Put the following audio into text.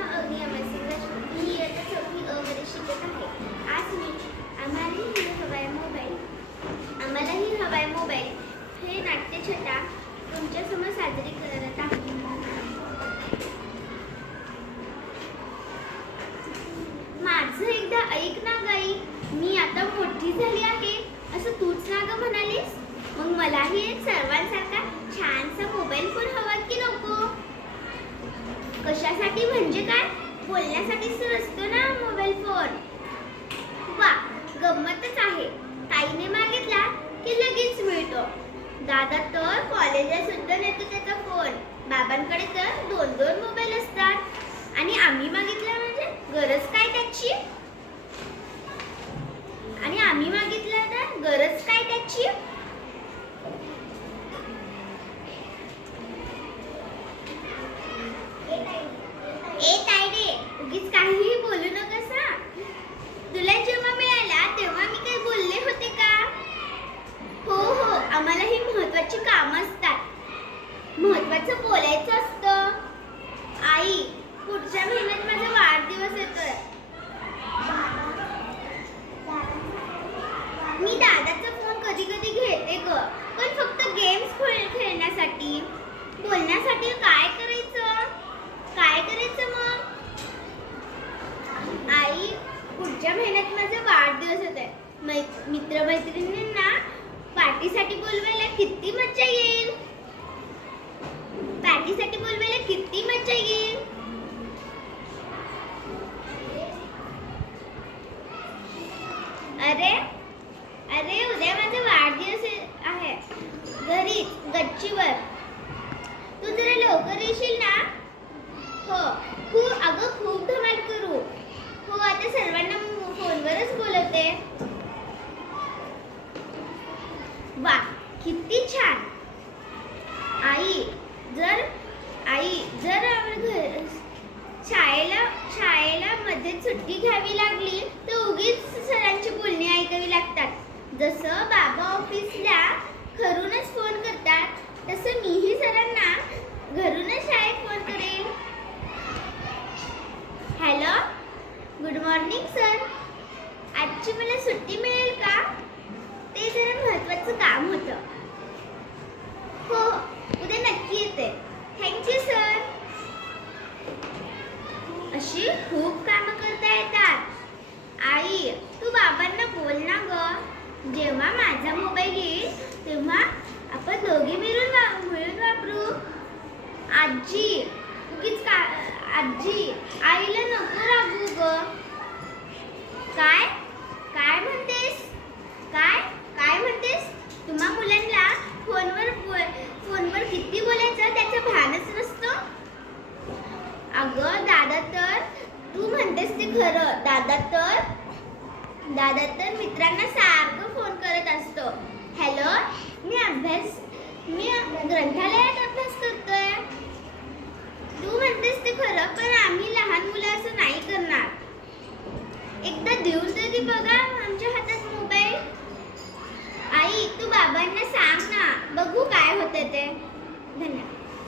नाव अवनी अमरसिंग मी इयत्ता 4वी अ मध्ये शिकत आहे. आज मी आम्हालाही हवाय मोबाईल हे नाट्यछटा तुमच्यासमोर साजरी करत आहे. माझं एकदा ऐक ना गाई, मी आता मोठी झाली आहे असं तूच ना ग म्हणालीस. मग मलाही एक सर्वांसारखा छानसा मोबाईल फोन हवा की नको? कशासाठी म्हणजे काय? बोलण्यासाठीच असतो ना मोबाईल फोन. वा, गंमतच आहे. ताईने मागितला की लगेच मिळतो. दादा तर कॉलेजला सुद्धा नेतो त्याचा फोन. बाबांकडे तर 2-2 मोबाईल असतात आणि आम्ही मागितला म्हणजे गरज काय त्याची? ए तायडे, उगीच काहीही बोलू नकोस हा. तुला जेव्हा मिळाला तेव्हा मी काही बोलले होते का? हो, आम्हालाही महत्त्वाची कामं असतात. महत्त्वाचं बोलायचं असतं. आई, पुढच्या महिन्यात माझा वाढदिवस येतोय. मी दादाचा फोन कधी कधी घेते ग, पण फक्त गेम्स खेळण्यासाठी. बोलण्यासाठी काय करायचं मग? आई, पुढच्या महिन्यात माझा वाढदिवस येतोय. मित्रमैत्रिणींना पार्टीसाठी बोलवायला किती मज्जा येईल. अरे उद्या माझा वाढदिवस आहे. घरीच गच्चीवर. तू जरा लवकर येशील ना? हो, खूप धमाल करू. हो, आता सर्वांना फोनवरच बोलवते. वा, किती छान. आई, जर शाळेला मध्ये सुट्टी घ्यावी लागली तर उगीच सरांची बोलणी ऐकावी लागतात. जसं बाबा ऑफिसला घरूनच फोन करतात, तसं मीही सरांना घरूनच शाळेत फोन करेन. Hello, good morning sir. आजची मला सुट्टी मिळेल का? ते जरा महत्त्वाचं काम होतं. हो, उद्या नक्की येते. Thank you sir. अशी खूप कामं करता येतात. आई, तू बाबांना बोल ना ग. जेव्हा माझा मोबाईल येईल तेव्हा आपण दोघे मिळून वापरू. आजी, आईला नको रागवू ग. काय म्हणतेस? तुम्हा मुलांना फोनवर किती बोलायचं त्याचं भानच नसतं. अगं दादा तर, तू म्हणतेस ते खरं. दादा तर मित्रांना सारखं फोन करत असतो. हॅलो, मी ग्रंथालयात अभ्यास करतोय. तू म्हणतेस ते खरं, पण आम्ही लहान मुलं असं